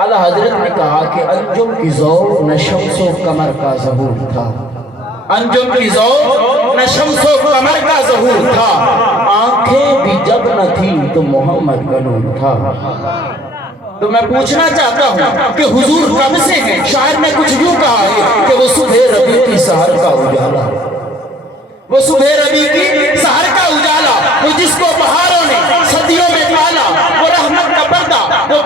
اعلی حضرت نے کہا کہ انجم کی ذوق نہ شمس و قمر کا ظہور تھا، انجم کی ذوق نہ شمس و قمر کا ظہور تھا، آنکھیں بھی جب نہ تھی تو محمد کا نور تھا۔ تو میں پوچھنا چاہتا ہوں کہ حضور کب سے ہیں؟ شاعر نے کچھ یوں کہا ہے کہ وہ صبح ربیع کی سحر کا اجالا، وہ صبح ربیع کی سحر کا اجالا، وہ جس کو بہاروں نے صدیوں میں پالا، وہ رحمت کا پردہ، وہ